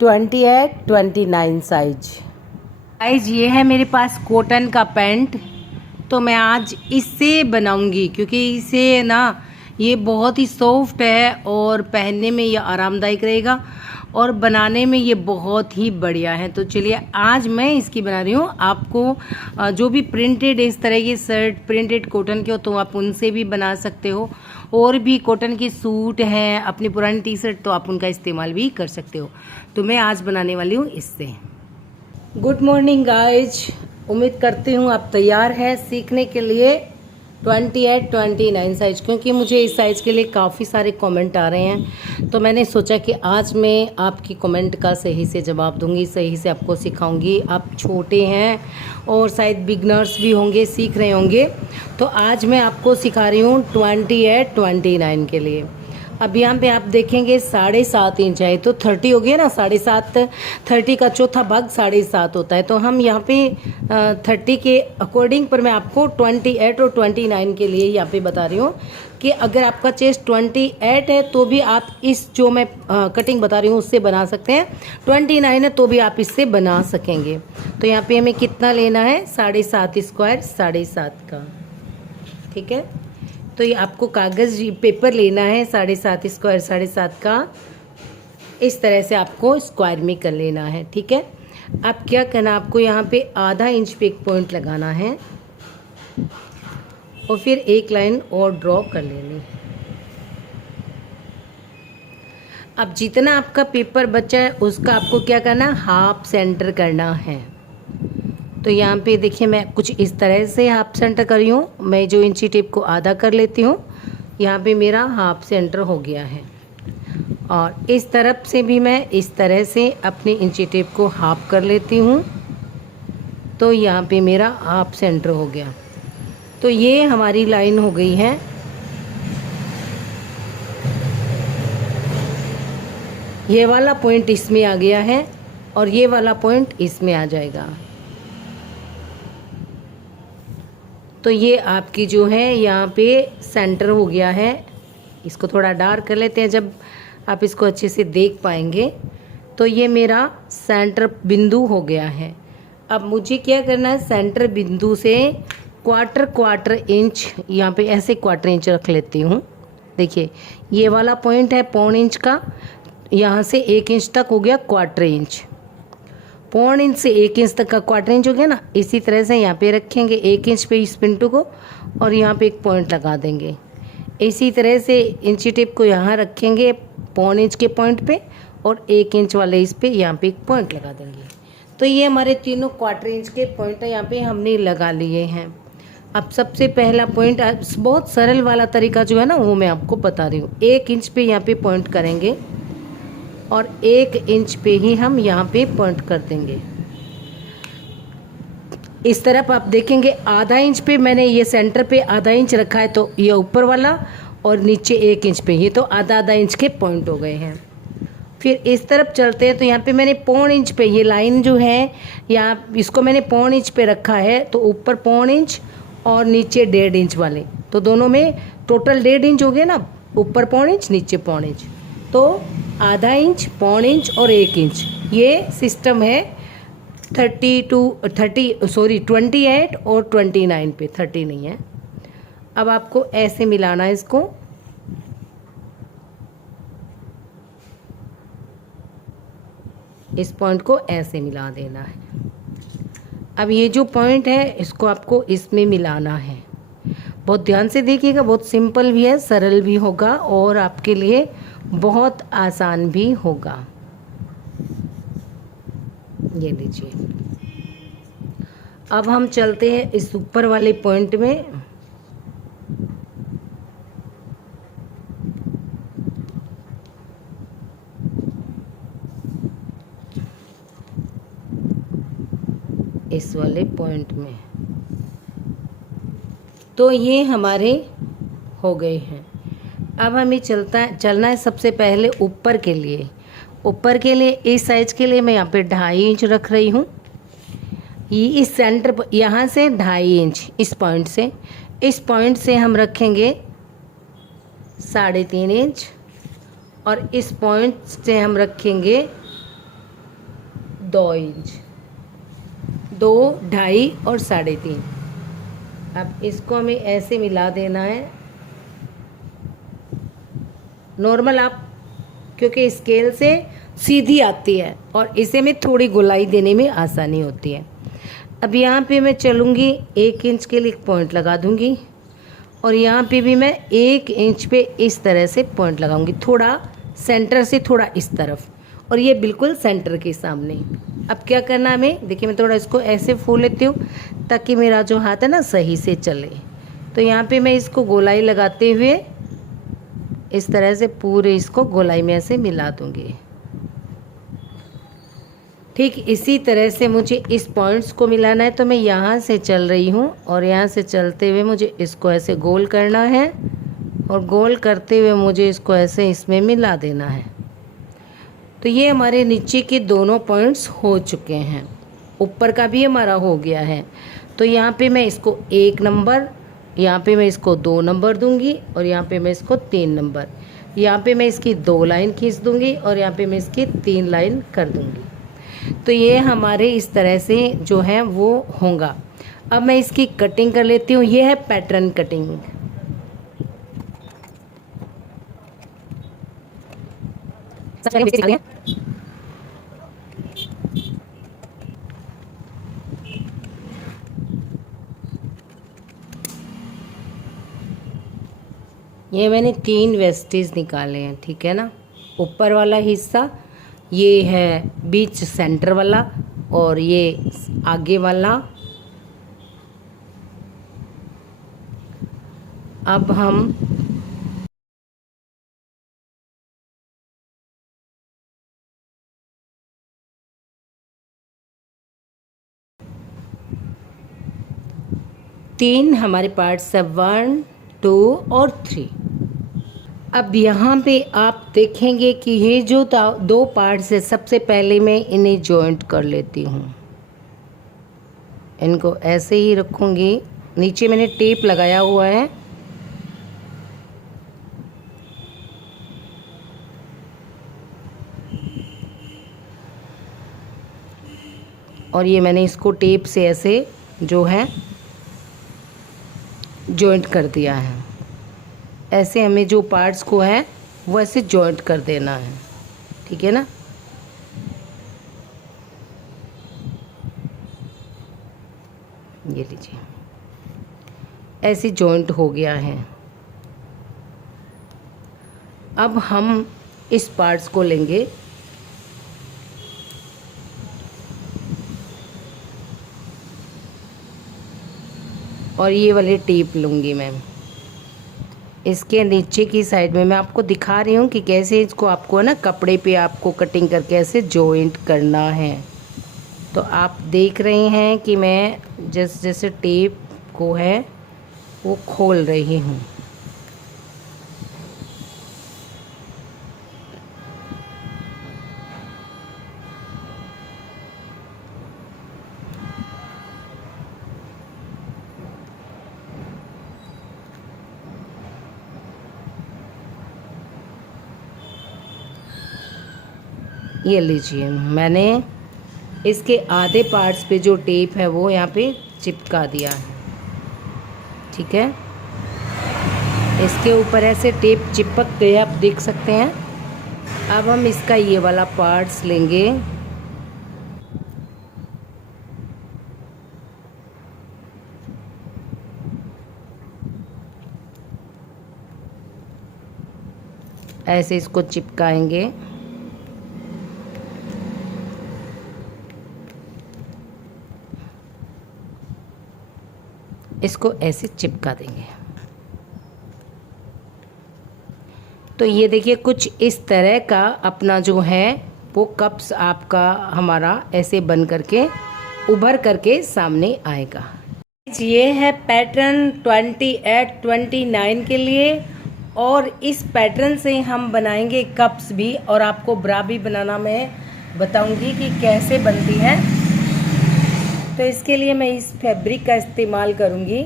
28-29 size ये है मेरे पास कॉटन का पैंट। तो मैं आज इससे बनाऊंगी क्योंकि इसे ना ये बहुत ही सॉफ्ट है और पहनने में ये आरामदायक रहेगा और बनाने में ये बहुत ही बढ़िया है। तो चलिए आज मैं इसकी बना रही हूँ। आपको जो भी प्रिंटेड इस तरह की शर्ट प्रिंटेड कॉटन के हो तो आप उनसे भी बना सकते हो, और भी कॉटन के सूट हैं, अपनी पुरानी टी शर्ट, तो आप उनका इस्तेमाल भी कर सकते हो। तो मैं आज बनाने वाली हूँ इससे। गुड मॉर्निंग गाइज, उम्मीद करती हूँ आप तैयार हैं सीखने के लिए 28-29 साइज, क्योंकि मुझे इस साइज़ के लिए काफ़ी सारे कमेंट आ रहे हैं। तो मैंने सोचा कि आज मैं आपकी कमेंट का सही से जवाब दूंगी, सही से आपको सिखाऊंगी। आप छोटे हैं और शायद बिगनर्स भी होंगे, सीख रहे होंगे, तो आज मैं आपको सिखा रही हूँ 28-29 के लिए। अब यहाँ पे आप देखेंगे 7.5 इंच है, तो 30 हो गया ना, 7.5, 30 का चौथा भाग 7.5 होता है। तो हम यहाँ पे 30 के अकॉर्डिंग पर मैं आपको 28 और 29 के लिए यहाँ पे बता रही हूँ कि अगर आपका चेस्ट 28 है तो भी आप इस जो मैं कटिंग बता रही हूँ उससे बना सकते हैं, 29 है तो भी आप इससे बना सकेंगे। तो यहाँ पे हमें कितना लेना है, 7.5 स्क्वायर 7.5 का, ठीक है। तो ये आपको कागज़ पेपर लेना है 7.5 स्क्वायर 7.5 का, इस तरह से आपको स्क्वायर में कर लेना है, ठीक है। अब क्या करना, आपको यहाँ पे आधा इंच पे एक पॉइंट लगाना है और फिर एक लाइन और ड्रॉ कर लेनी। अब जितना आपका पेपर बचा है उसका आपको क्या करना, हाफ सेंटर करना है। तो यहाँ पे देखिए मैं कुछ इस तरह से हाफ सेंटर कर रही हूँ। मैं जो इंची टेप को आधा कर लेती हूँ, यहाँ पे मेरा हाफ सेंटर हो गया है। और इस तरफ से भी मैं इस तरह से अपनी इंची टेप को हाफ कर लेती हूँ, तो यहाँ पे मेरा हाफ सेंटर हो गया। तो ये हमारी लाइन हो गई है। ये वाला पॉइंट इसमें आ गया है और ये वाला पॉइंट इसमें आ जाएगा। तो ये आपकी जो है यहाँ पे सेंटर हो गया है। इसको थोड़ा डार्क कर लेते हैं, जब आप इसको अच्छे से देख पाएंगे। तो ये मेरा सेंटर बिंदु हो गया है। अब मुझे क्या करना है, सेंटर बिंदु से क्वार्टर इंच यहाँ पे ऐसे क्वार्टर इंच रख लेती हूँ। देखिए ये वाला पॉइंट है पौन इंच का, यहाँ से 1 इंच तक हो गया क्वार्टर इंच, पौन इंच से 1 इंच तक का क्वार्टर इंच हो गया ना। इसी तरह से यहाँ पे रखेंगे 1 इंच पे इस पिंटू को और यहाँ पे एक पॉइंट लगा देंगे। इसी तरह से इंची टेप को यहाँ रखेंगे पौन इंच के पॉइंट पे और 1 इंच वाले इस पे यहाँ पे एक पॉइंट लगा देंगे। तो ये हमारे तीनों क्वार्टर इंच के पॉइंट यहाँ पे हमने लगा लिए हैं। अब सबसे पहला पॉइंट, बहुत सरल वाला तरीका जो है ना वो मैं आपको बता रही हूँ। 1 इंच पे यहाँ पे पॉइंट करेंगे और 1 इंच पे ही हम यहाँ पे पॉइंट कर देंगे। इस तरफ आप देखेंगे आधा इंच पे मैंने ये सेंटर पे आधा इंच रखा है, तो ये ऊपर वाला और नीचे 1 इंच पे, ये तो आधा इंच के पॉइंट हो गए हैं। फिर इस तरफ चलते हैं, तो यहाँ पे मैंने पौन इंच पे ये लाइन जो है यहाँ इसको मैंने पौन इंच पे रखा है, तो ऊपर पौन इंच और नीचे 1.5 इंच वाले, तो दोनों में टोटल 1.5 इंच हो गया ना, ऊपर पौन इंच नीचे पौन इंच, तो आधा इंच पौन इंच और 1 इंच। ये सिस्टम है 28 और 29 पे, 30 नहीं है। अब आपको ऐसे मिलाना है इसको, इस पॉइंट को ऐसे मिला देना है। अब ये जो पॉइंट है इसको आपको इसमें मिलाना है। बहुत ध्यान से देखिएगा, बहुत सिंपल भी है, सरल भी होगा और आपके लिए बहुत आसान भी होगा। ये लीजिए। अब हम चलते हैं इस ऊपर वाले पॉइंट में। इस वाले पॉइंट में तो ये हमारे हो गए हैं। अब हमें चलना है सबसे पहले ऊपर के लिए। ऊपर के लिए इस साइज के लिए मैं यहाँ पे 2.5 इंच रख रही हूँ। ये इस सेंटर पर यहाँ से 2.5 इंच, इस पॉइंट से हम रखेंगे 3.5 इंच और इस पॉइंट से हम रखेंगे 2 इंच, 2, 2.5 और 3.5। अब इसको हमें ऐसे मिला देना है नॉर्मल, आप क्योंकि स्केल से सीधी आती है और इसे में थोड़ी गोलाई देने में आसानी होती है। अब यहाँ पे मैं चलूँगी 1 इंच के लिए पॉइंट लगा दूँगी और यहाँ पे भी मैं 1 इंच पे इस तरह से पॉइंट लगाऊंगी, थोड़ा सेंटर से थोड़ा इस तरफ, और ये बिल्कुल सेंटर के सामने। अब क्या करना है हमें, देखिए मैं थोड़ा इसको ऐसे फूल लेती हूँ ताकि मेरा जो हाथ है ना सही से चले। तो यहाँ पे मैं इसको गोलाई लगाते हुए इस तरह से पूरे इसको गोलाई में ऐसे मिला दूँगी। ठीक इसी तरह से मुझे इस पॉइंट्स को मिलाना है। तो मैं यहाँ से चल रही हूँ और यहाँ से चलते हुए मुझे इसको ऐसे गोल करना है और गोल करते हुए मुझे इसको ऐसे इसमें मिला देना है। तो ये हमारे नीचे के दोनों पॉइंट्स हो चुके हैं, ऊपर का भी हमारा हो गया है। तो यहाँ पे मैं इसको 1 नंबर, यहाँ पे मैं इसको 2 नंबर दूंगी और यहाँ पे मैं इसको 3 नंबर, यहाँ पे मैं इसकी 2 लाइन खींच दूंगी और यहाँ पे मैं इसकी 3 लाइन कर दूंगी। तो ये हमारे इस तरह से जो है वो होगा। अब मैं इसकी कटिंग कर लेती हूँ। ये है पैटर्न कटिंग। ये मैंने 3 वेस्टेज निकाले हैं, ठीक है ना। ऊपर वाला हिस्सा ये है, बीच सेंटर वाला, और ये आगे वाला। अब हम तीन हमारे पार्ट्स है, 1, 2 और 3। अब यहाँ पे आप देखेंगे कि ये जो 2 पार्ट्स है, सबसे पहले मैं इन्हें जॉइंट कर लेती हूँ। इनको ऐसे ही रखूँगी। नीचे मैंने टेप लगाया हुआ है। और ये मैंने इसको टेप से ऐसे जो है जॉइंट कर दिया है। ऐसे हमें जो पार्ट्स को है वो ऐसे जॉइंट कर देना है, ठीक है ना। ये लीजिए, ऐसे जॉइंट हो गया है। अब हम इस पार्ट्स को लेंगे और ये वाले टेप लूँगी मैं। इसके नीचे की साइड में मैं आपको दिखा रही हूँ कि कैसे इसको आपको ना कपड़े पे आपको कटिंग करके ऐसे जॉइंट करना है। तो आप देख रहे हैं कि मैं जैसे जैसे टेप को है वो खोल रही हूँ। ये लीजिए, मैंने इसके आधे पार्ट्स पे जो टेप है वो यहाँ पे चिपका दिया है, ठीक है। इसके ऊपर ऐसे टेप चिपक गए, आप देख सकते हैं। अब हम इसका ये वाला पार्ट्स लेंगे। ऐसे इसको चिपकाएंगे। इसको ऐसे चिपका देंगे। तो ये देखिए कुछ इस तरह का अपना जो है वो कप्स आपका हमारा ऐसे बन करके उभर करके सामने आएगा। ये है पैटर्न 28, 29 के लिए, और इस पैटर्न से हम बनाएंगे कप्स भी, और आपको ब्रा भी बनाना मैं बताऊंगी कि कैसे बनती है। तो इसके लिए मैं इस फैब्रिक का इस्तेमाल करूंगी।